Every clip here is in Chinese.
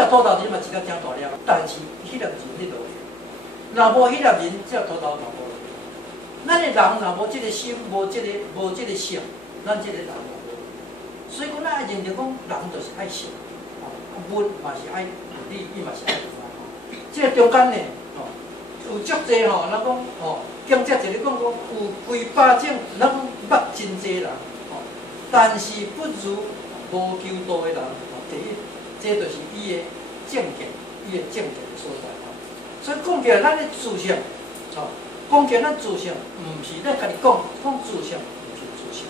粒土豆仁嘛是较正大粒，但是迄粒仁你落去，若无迄粒仁，这土豆嘛无。咱的人若无即个心，无即个性，咱即个人嘛无。所以讲，咱爱认定讲，人就是爱性，文嘛是爱理，伊嘛是爱文。即个中间呢，有足济吼，咱讲经济一个讲有几百种，咱讲捌真济人，但是不如无求道的人。第一，这就是伊的正见，伊的正见所在。所以讲起来，咱的自性，讲起来咱自性，毋是咱家己讲自性，毋是自性。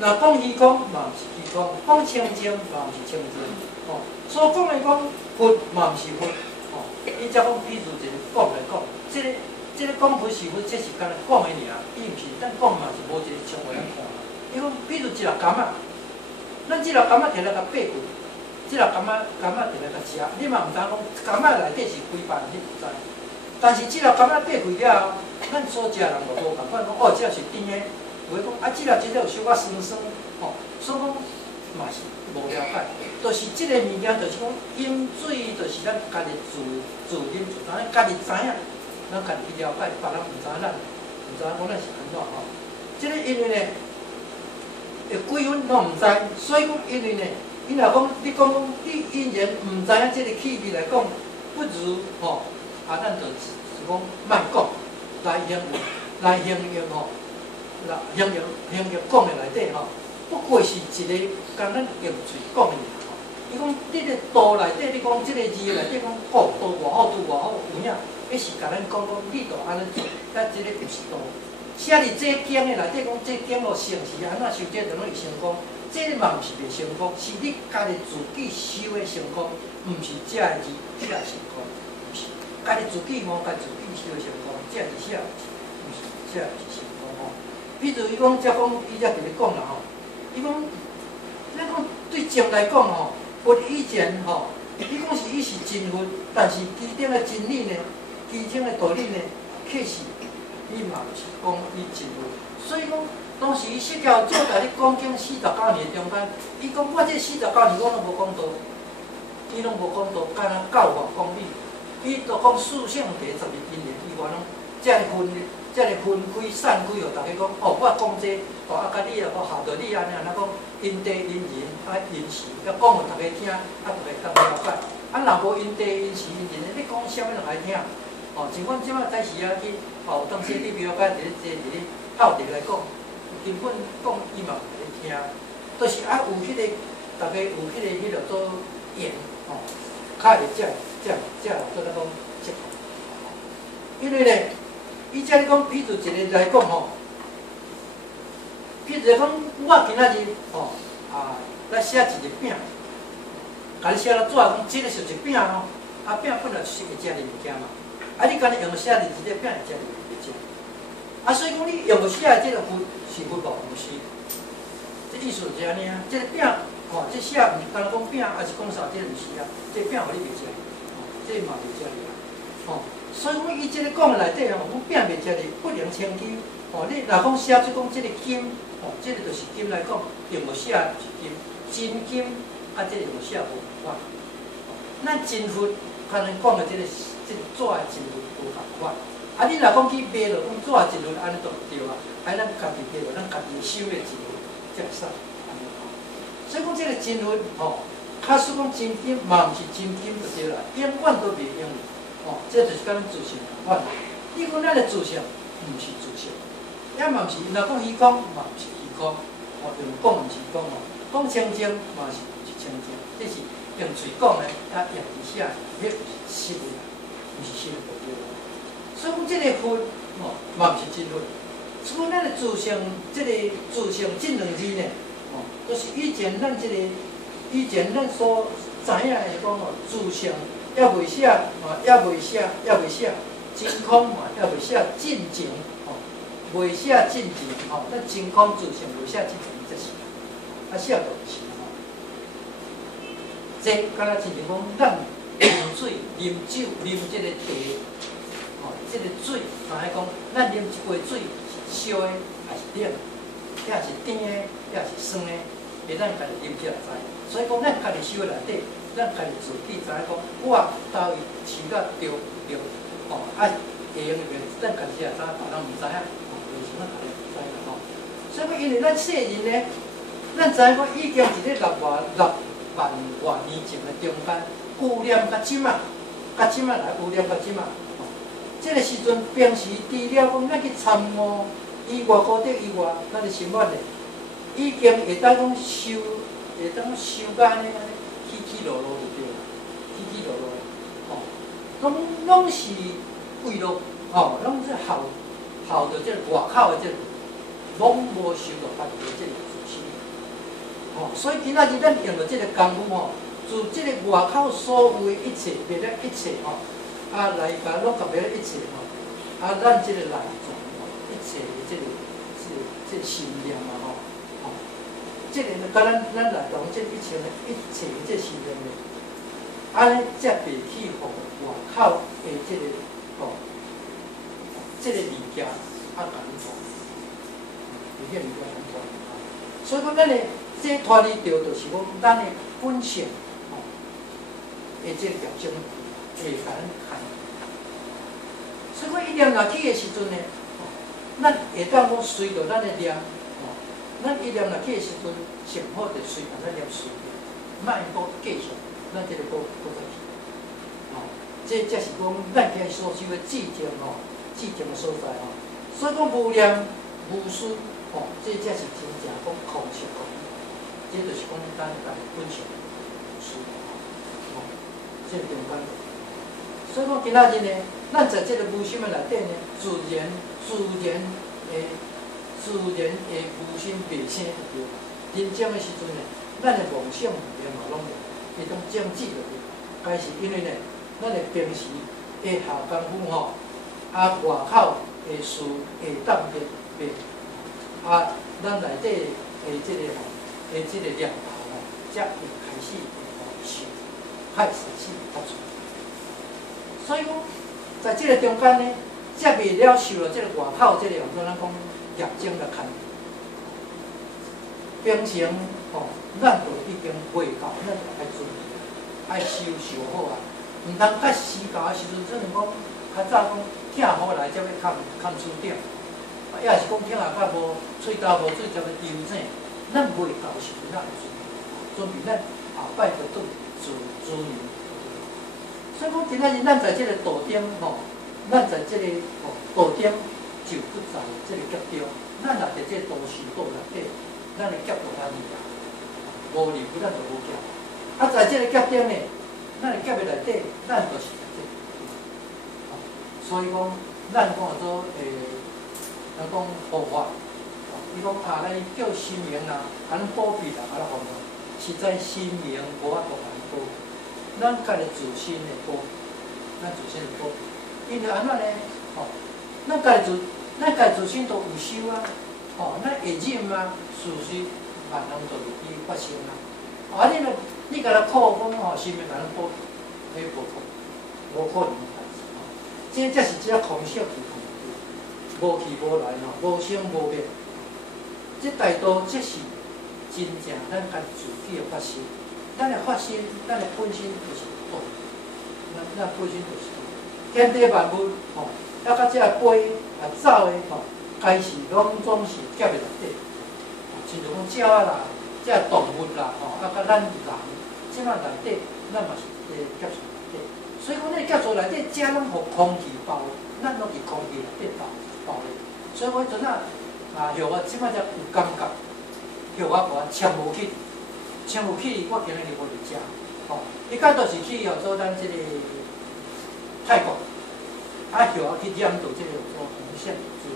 若讲虚空，嘛毋是虚空；讲清净，嘛毋是清净。所讲的讲佛，嘛毋是佛。伊才讲，比如一个讲来讲，这个讲佛是佛，这是干讲的尔，伊毋是咱讲嘛是无一个像话咱看。伊讲，比如一粒柑仔，咱这粒柑仔摕来甲掰开，这粒柑仔摕来甲食，你嘛毋知讲柑仔内底是几瓣，你毋知。但是这粒柑仔掰开了后，咱所食的人就无共款，讲这是甜的，有诶讲这粒真正有小可酸酸，所以讲嘛是无了解。就是这个物件，就是讲饮水，就是咱家己自饮自知，咱家己知影，咱家己去了解，别人毋知咱毋知讲咱是安怎吼。这个因为呢，几分拢毋知，所以讲因为呢，伊若讲你讲你因然毋知影这个气味来讲，不如咱就是讲莫讲来形容形容讲的内底不过是一个跟咱用嘴讲的尔。伊讲，你个道内底，你讲即个字内底讲，道偌好，拄偌好，有影，迄是甲咱讲你着安尼做，甲即个毋是道。写伫这经的内底讲，这经哦成是安怎修，这就拢会成功。这嘛毋是袂成功，是你家己自己修的成功，毋是这个字这个成功，毋是。家己自己家己自己修的成功，这个字写，毋是这个是成功比如伊讲，伊才伫咧讲啦伊讲，咱讲对经来讲佛以前伊讲伊是真佛，但是其中的真理呢，其中的道理呢，确实伊嘛毋是讲伊真佛。所以讲，当时伊释教做在咧讲经49年中间，伊讲我这49年我拢无讲道，伊拢无讲道，干那教法讲理，伊就讲四圣地12因缘，伊话拢这个分开散开大家讲我讲这甲你我学着你安怎讲因地因人因时，要讲互大家听，大家更了解。若无因地因时因人，你讲啥物人爱听？像阮即摆早时去有当时你庙甲伫咧斗阵来讲，根本讲伊嘛袂听，就是有迄个大家有迄个做缘较会才做咱讲接触。因为呢，伊遮咧讲，比如一个来讲比如讲，我今仔日来写一个饼，甲你写了纸，讲这个是一饼饼本来是会食的物件嘛，你干用写的这个饼会食的物件，所以讲你用写的这个佛是佛无？毋是，这意思就是安尼这个饼这写毋是干讲饼，还是讲啥？这个毋是这个饼互你袂食，这嘛袂食的所以讲伊这个讲的内底讲饼袂食的不能千金你若讲写出讲这个金这个就是金来讲，用无写就是金，真金这个用写无法。咱真佛，可能讲的这个纸的真佛无共款。你若讲去卖落讲纸的真佛，安尼就唔对啊。咱家己卖落，咱家己收的真佛才会使安尼所以讲这个真佛假使讲真金嘛，毋是真金就对啦，永远都袂用这就是跟咱自性有关。你讲咱的自性，毋是自性，也嘛毋是。若讲虚空，嘛毋是虚空。用讲毋是讲讲清净嘛是毋是清净，这是用嘴讲的，用字写，迄是实的，毋是实的对了。所以讲这个佛嘛毋是真佛。所以咱的自性，这个自性这两字呢，都是以前咱所知影的讲自性。也未写真空嘛，也未写进前未写进前咱真空自性未写进前，这是写就毋是这敢若亲像讲咱啉水、啉酒、啉这个茶这个水，知影讲咱啉一杯水是烧的还是冷，也是甜的，也是酸的，咱家己啉起来知。所以讲咱家己收的内底。咱家己自己知影讲，我到伊饲甲着，吼，会用入面，咱家己也知，别人毋知影，吼，就是咱家己知啦吼。所以讲，因为咱世人呢，咱知影讲已经伫咧6万多年前的中间，有念甲即仔，甲即仔来有念甲即仔。即个时阵，平时除了讲咱去参悟伊外高德以外，咱的生活咧，已经会当讲修，会当修甲安尼起起落落就对啦，起起落落，吼，拢是为了，吼，拢是效着即个外口的即个，拢无受到家己的即个自身，吼，所以今仔日咱用着即个功夫吼，自即个外口所有的一切，别了一切吼。来甲拢甲别一切吼，咱即个内在吼，一切的即个信念啊吼，即个甲咱内在即一切的即信念咧，安尼才袂去互外口的即个吼，即个物件甲咱拖，有迄物件咱拖。所以讲，咱的这拖哩着，就是讲咱的本性吼，的即个表征。会甲咱看，所以讲伊念若起的时阵呢，咱会当讲随着咱的念，咱伊念若起的时阵，上好就随咱念随，莫搁继续，咱即个搁再去，这才是讲咱今日所修的至精至精的所在所以讲无念无思，这才是真正讲空性这就是讲咱家本性无思，这中间。所以讲，今仔日呢，咱在这个无心的内底呢，自然的无心白生对。人种的时阵呢，咱的梦想也嘛拢会当静止落去。但是因为呢，咱的平时的下功夫吼，外口的事会当变，咱内底的这个念头才会开始受，开始发出。所以讲，在这个中间呢，才未了受了这个外口这个用咱讲业种来看。平常咱就已经未到，咱就爱准备，爱受好啊。毋通较时到的时阵，只能讲较早讲痛好来才要看书顶，也是讲痛啊较无喙焦无水才要调整。咱未到时阵，咱会准备咱后摆就倒自然。所以讲，今仔日咱在这个道顶咱在这个道顶就不在这个脚中，咱若在这个都市道内底，咱的脚就安尼啊，无离不咱就无脚。在这个脚顶呢，咱的脚的内底，咱就是在这。所以讲，咱讲做咱讲护法，伊讲咱叫神明啦，咱保庇啦，咱护法，实在神明无法度咱保。咱家己自身的保，咱自身的保，因为安怎呢？咱家己自身都有修啊，咱会忍啊，事实万能就会去发生啊。你甲咱靠讲神明甲咱保，迄无可能的代志这才是只空色无去无来无生无灭。这大多这是真正咱家己自己的发生。咱的发生，咱的本身就是道，咱本身就是道。天地万物，到这飞走的开始拢总是夹在内底，亲像讲鸟啦，这动物啦，甲咱人，即摆内底，咱嘛是夹在内底。所以讲，咱夹在内底，这拢互空气包，咱拢伫空气内底包咧。所以我阵向我即摆才有感觉，向我讲签无去。请有去，我今日就无伫遮，伊甲倒是去做咱即个泰国，后我去染到即个做红线珠，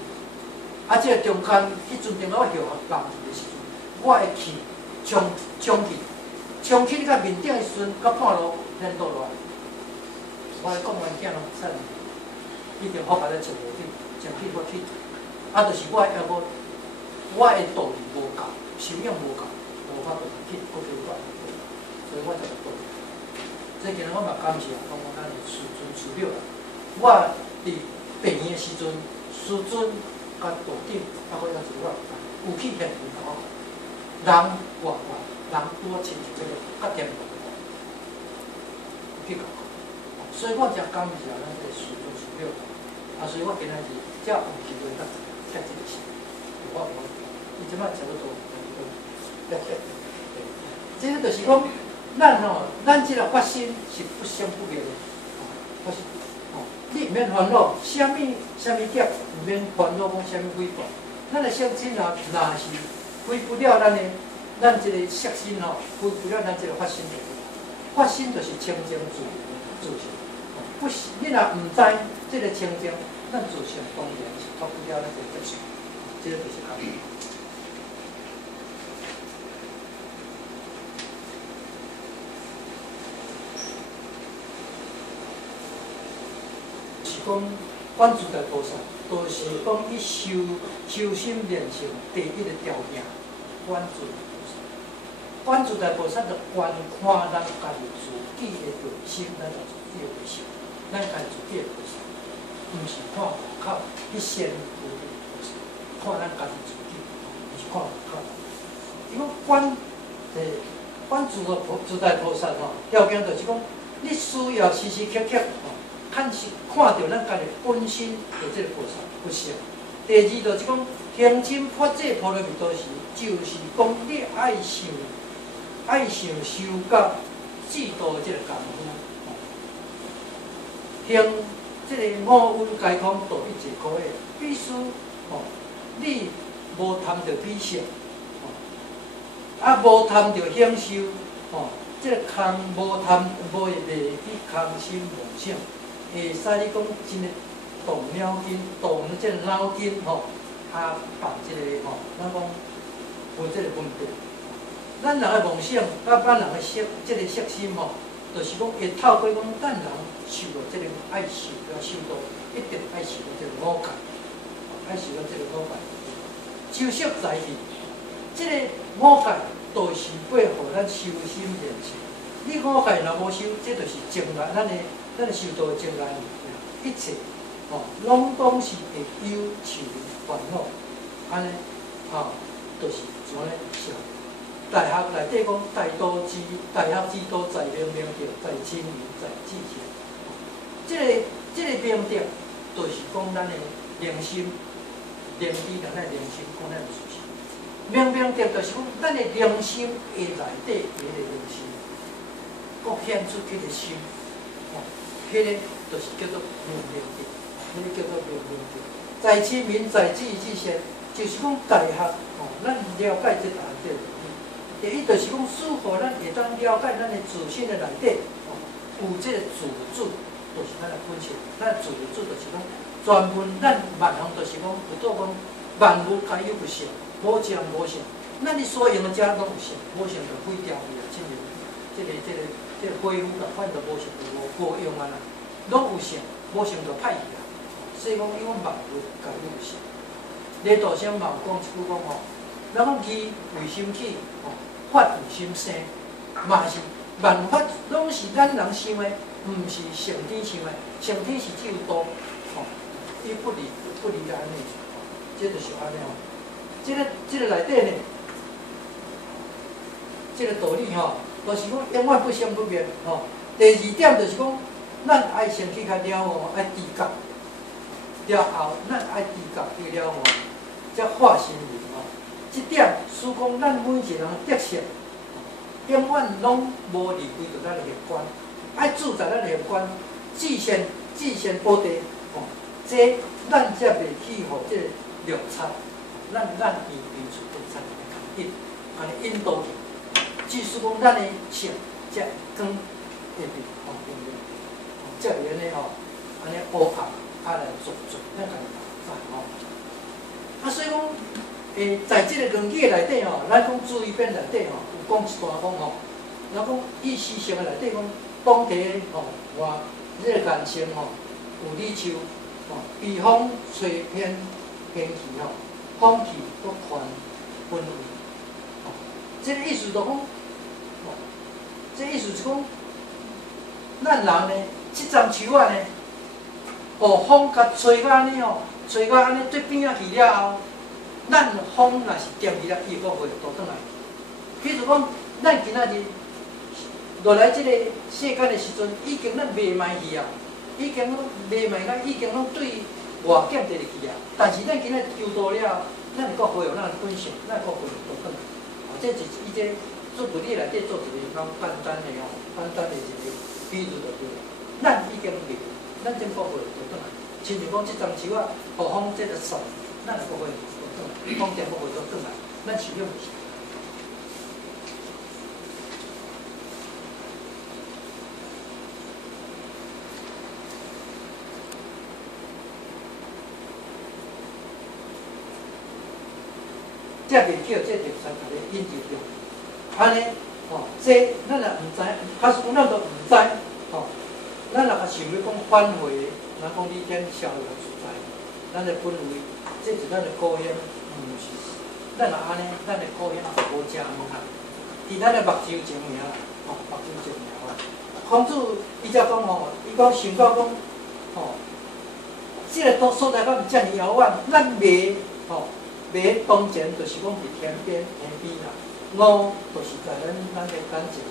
即个中间，迄阵定我后人去的时阵，我会去冲去你甲面顶的时阵，到半路咱倒落来，我讲完囝拢惨，已经好把咱穿无去，穿去我去，就是我还无，我的道理无够，修养无够。无法度去搁修改，所以我才会倒。这今日我嘛感谢讲咱的师尊师表啦。我伫病院的时阵，师尊甲道长，我要是我有去现场头，人外人拄啊亲像这个较点去搞。所以我真感谢咱这个师傅师傅，所以我今仔日才有机会当接这个事。伊即摆差不多，这个就是讲，咱即个发心是不生不灭的，发心。你毋免烦恼，啥物业，毋免烦恼讲啥物诽谤。咱的相亲若是毁不了咱这个色心毁不了咱这个发心的。发心就是清净自性。不是，你若毋知这个清净，咱自性当然是脱不了咱这个接受。这个就是讲。讲，阮自在菩萨，就是讲伊修心练性第一个条件，阮自在菩萨。阮自在菩萨就观看咱家己自己的内心，咱就自己的内心，咱家己自己的菩萨，毋是看外口迄仙佛的菩萨，看咱家己自己，毋是看外口。伊讲阮自在菩萨条件就是讲，你需要时时刻刻看到咱家己本身的这个菩萨不是。第二就是讲，行深发这波罗蜜多时，就是讲你爱受到制度的这个功夫。行这个五蕴皆空，度一切苦厄，必须你无贪着美色，无贪着享受，这个空无会袂去空心妄想。会使你讲真诶动脑筋，动即个脑筋办即个咱讲分即个分别。咱人诶梦想，甲咱人诶即个色心就是讲会透过讲咱人受到即个爱受到，一定爱受到即个五戒，爱受到即个五戒。修色在理，即个五戒就是配合咱修心练性。你五戒若无修，这就是将来咱的修道将来一切拢当是会忧愁烦恼，安尼就是怎样想？大学内底讲大学之道在明明德，在亲民，在智者。这个明德，就是讲咱的良心，良知咱的良心，讲咱的事情。明德就是讲咱的良心的内底个良心，佫显出迄个心。迄个就是叫做明德，迄个叫做明德。在亲民，在智之先，就是讲大学咱了解这大这个道理。第一就是讲，使互咱会当了解咱的自身的内底有这个自主，就是咱的本性。咱自主就是讲，全部咱万行就是讲，有倒讲万物皆有性，无相无性。咱你所用的遮拢有性，无性就毁掉去啊！这个恢复甲反正无性就无用啊啦，拢有性，无性就歹去啊。所以讲，伊讲万物皆有性。李道生嘛有讲一句讲咱讲义为心起，法为心生，嘛是万法拢是咱人想的，毋是上天想的。上天是只有道，伊不离安尼，这就是安尼这个内底呢，这个道理就是讲永远不生不灭第二点就是讲，咱爱先去较了悟，爱知觉，了后咱爱知觉去了悟，才化心灵这点是讲咱每一个人的特色，永远拢无离开着咱的业观，爱主在咱的业观，至善保地这咱才袂去互这六差，咱移出六差安尼引导去。即使讲咱的性，才光会变才会安尼安尼乌合来做，咱家己知所以讲，在这个论语内底咱讲注意篇内底有讲一段讲咱讲意思上的内底讲，当地话这个岩城有李秋避风吹偏天气风气都传氛围。这个意思就讲，这意思是讲，咱人呢，这丛树啊呢，风甲吹甲安尼吹甲安尼对边仔去了后，咱风若是掂去了，伊佫会倒转来。比如讲，咱今仔日落来即个世间的时阵，已经咱卖卖去啊，已经拢卖卖到已经拢对外境地入去啊。但是咱今仔求道了，咱会阁恢复咱的本性，咱会阁恢复倒转来。这就是伊这做物理内底做一个较简单的简单的一个比喻就对了。咱已经卖，咱怎阁恢复倒转来？亲像讲，即丛树啊，雨风这个爽，咱会阁恢复倒转来，风电阁恢复倒转来，咱受用是。这袂叫这着三甲咧引入用，安尼这咱若毋知，假使讲咱都毋知，咱若想要讲返回，咱讲你见社会的所在，咱的本位，这是咱的古乡，毋是。咱若安尼，咱的古乡也无正门啊。伫咱的目睭前面目睭前面孔子伊则讲伊讲想到讲，这个所在敢毋遮尔遥远，咱袂卖当前就是讲伫天边啦，五就是在咱的感情。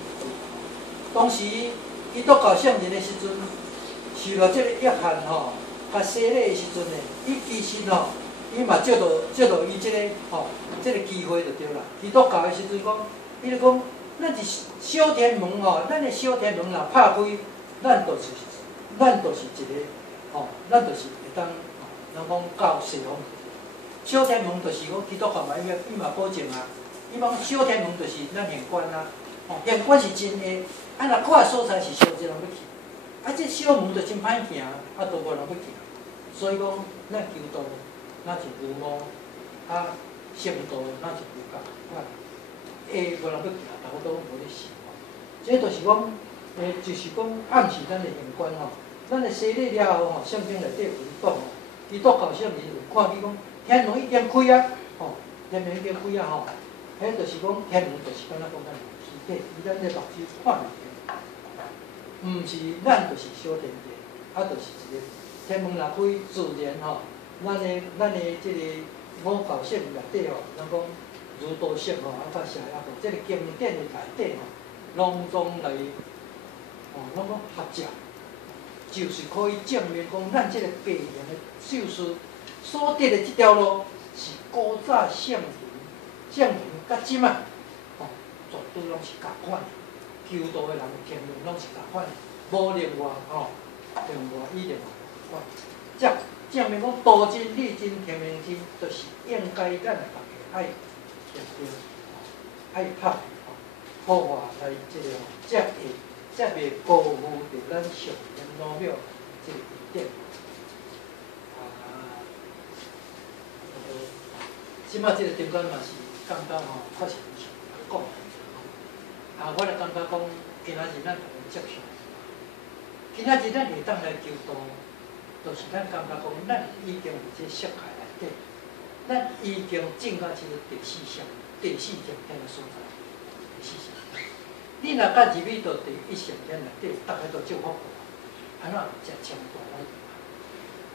当时伊拄到圣人的时阵，受到这个约翰甲洗礼的时阵呢，伊其实伊嘛借到伊这个这个机会就对啦。伊拄到的时阵讲，伊就讲，咱是小天门咱的小天门若拍开，咱就是一个咱就是会当咱讲到西方。小天门就是讲基督教嘛，伊嘛保证啊。伊讲小天门就是咱玄关啊，玄关是真诶，若过所在是小济人要去，这小门就真歹行，都无人要去。所以讲，咱求道，咱是牛路，圣道，咱是牛角，无人要行，大家都无咧想。这就是讲，就是讲暗示咱的玄关咱的洗礼了后圣经内底有讲基督教圣人有看见讲。天门已经开啊，天门已经开啊，迄就是讲天门就是敢若讲咱体体，以咱的目睭看入去，毋是咱就是小天地，就是一个天门若开，自然咱的即个五教圣内底咱讲儒道释甲社会即个经典的内底拢总来拢讲合照，就是可以证明讲咱即个白人的秀士。所得的这条路是古早圣人甲即卖，绝对拢是共款的。求道的人天命拢是共款的，无另外以另外款。证明讲道真理真天命真，就是应该咱大家爱认真，爱拍破坏来这个才袂辜负着咱上天努力这个一点。即摆即个点讲嘛是感觉确实是讲，我就感觉讲，今仔日咱同接受，今仔日咱会当来求道，就是咱感觉讲，咱已经有这色界内底，咱已经进到即个第四层天的所在，第四层天。你若甲入去到第一层天内底，大家都祝福过，安怎才强大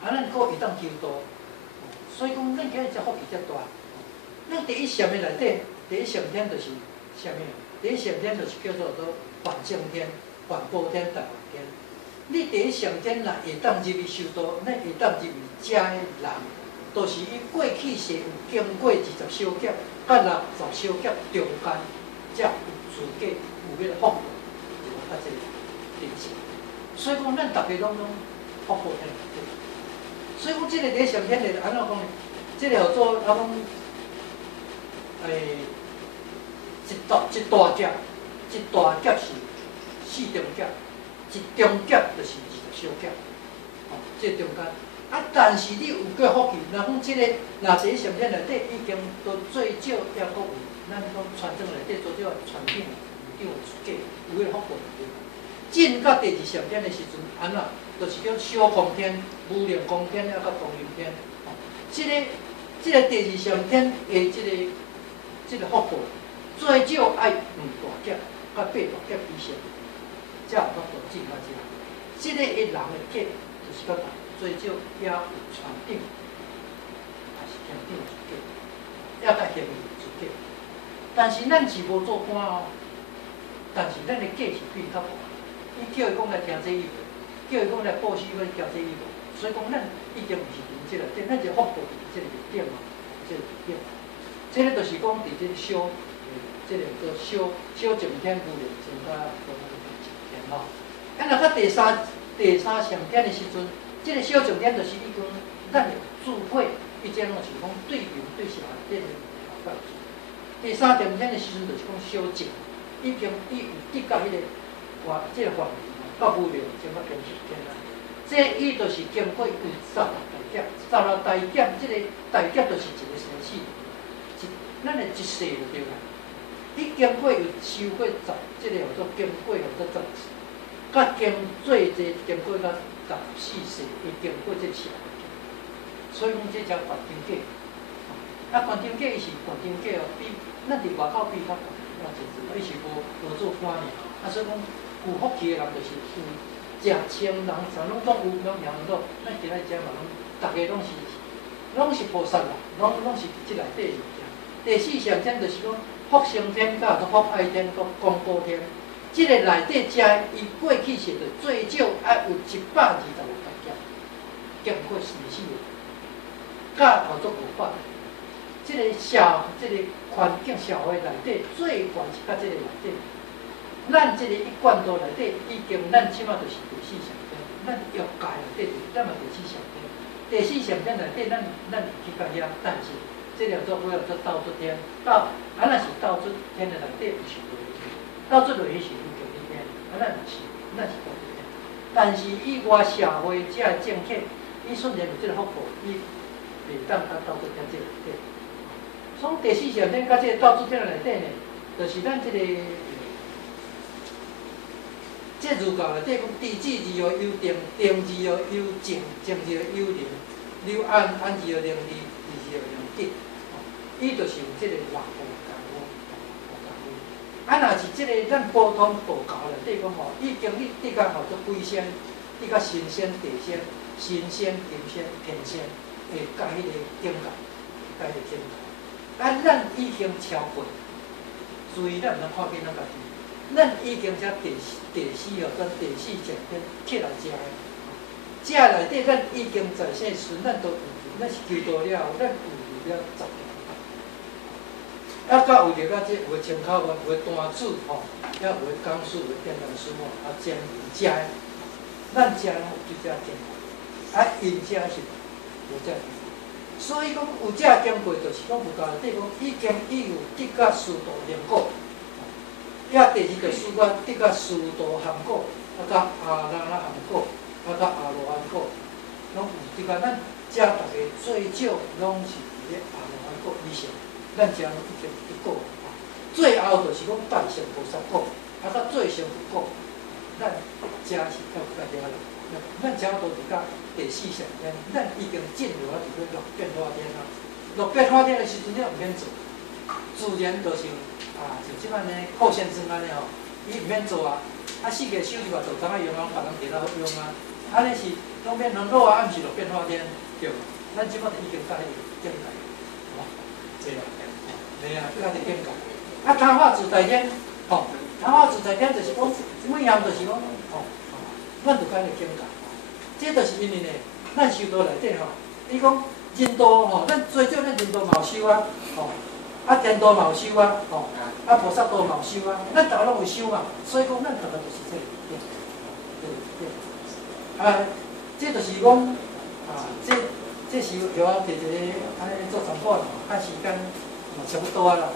咱？咱个会当求道，所以讲咱今日这福气遮大。咱第一层的内底，第一层天就是啥物？第一层天就是叫做万正天、万宝天、大梵天。你第一层天若会当入去修道，咱会当入去遮的人，都是伊过去是有经过20小劫、甲60小劫中间，才有资格有迄个福报，到这个地层。所以讲，咱大家拢福报天内底。所以讲，这个第一层天的安怎讲呢？这个叫做讲。一大劫是4中劫，一中劫就是20小劫，这中间。但是你有过福气，若讲这个若第一层天内底已经都最少也阁有，咱讲传承内底最少传统有资格有迄个福报。进到第二层天的时阵，安怎？就是叫小空天、无量空天，甲同灵天。这个第二层天的这个福报，最少爱2大劫，甲8大劫以上，才有法度进到这。这个一人的劫，就是讲最少也有传顶，还是天顶资格，也甲天命资格。但是咱是无做官但是咱的价是比伊较大，伊叫伊讲来听这义务，叫伊讲来报喜要交这义务，所以讲咱已经毋是伫即内底，咱就福报伫即个点嘛，即个点。这个就是讲伫即个小，即个叫小晴天夫人增加个晴天吼。咱若到第三上天的时阵，即个小晴天就是已经咱有智慧，伊即种是讲对面对下这个好办。第三上天的时阵就是讲小静，伊有得到迄个即个法到无量，即么变成天啊。这伊就是经过有10大劫，10大劫，即个大劫就是一个生死，咱的一世就对啦。伊经过有修过即个叫做经过叫做甲经做这经过到14世，伊经过这社会，所以讲这叫观天界。观天界伊是观天界哦，比咱伫外口比较悬，伊是无做官尔。所以讲有福气的人就是有食清人，啥拢总有拢了做。咱今仔日嘛拢，大家拢是菩萨啦，拢是即内底物件。第四上天就是讲福生天，甲做福爱天、福功高天。即个内底食，伊过去是着最少爱有125大劫，经过生死的，甲合作无法。即个环境社会内底最悬是甲即个内底。咱即个一贯道内底已经，咱即马就是第四上天，咱欲界内底咱嘛第四上天。第四上天内底，咱去到遐，但是即叫做倒出天，若是倒出天的内底，是落去，倒出落去是有叫天，咱毋是，咱是倒出天。但是以外社会遮个政客，伊顺着有即个福报，伊袂当倒出天即个内底。所以第四上天甲即个倒出天的内底呢，就是咱即个。这儒教内底讲，地支字哦有定，定字哦有静，静字哦有灵，留安字哦灵字，字哦灵吉。伊就是有即个外部教若是即个咱普通道教内底讲吼，已经你得到叫做鬼仙，得到神仙、地仙、神仙、天仙、天仙，会甲迄个境界，甲迄个境界。咱已经超过，所以咱毋通看见咱家己。咱已经遮第四哦，咱第四上天起来食的，食内底咱已经在世时，咱都有，咱是求道了后，咱有了10件。到有了这有的清口文，有的单子吼，也有的讲书，有的电动书吼，将人食的，咱食拢有这遮经过，因遮是无遮经过。所以讲有遮经过，就是讲有教内底讲，已有得到师道灵果。第二就是我得到师道含果，甲阿那含果，甲阿罗汉果，拢有得到。咱遮大家最少拢是伫咧阿罗汉果以上，咱遮拢已经得果。最后就是讲大乘菩萨果，甲最成佛果，咱遮是到大家了。咱遮都伫甲第四上天，咱已经进入了伫个6变化天啊。6变化天的时阵，你毋免做，自然就是。就即摆呢，靠先生安尼吼，伊毋免做啊，4个手就把道场用啊，别人摕来用啊，安尼是拢免烦恼啊，毋是6变化天，对无？咱即摆就已经甲迄个境界，吼，对啊，对啊，甲迄个境界。贪化自在天，吼，贪化自在天就是讲，每样就是讲，吼，咱就甲迄个境界，这就是因为呢，咱修道内底吼，伊讲人道吼，咱最少咱人道嘛有修啊，吼。天道嘛有修啊，吼，菩萨道嘛有修啊，咱逐个拢有修嘛，所以讲咱逐个就是这个，对，这就是讲，这是由我摕一个安尼做参考啦，时间嘛差不多啊啦，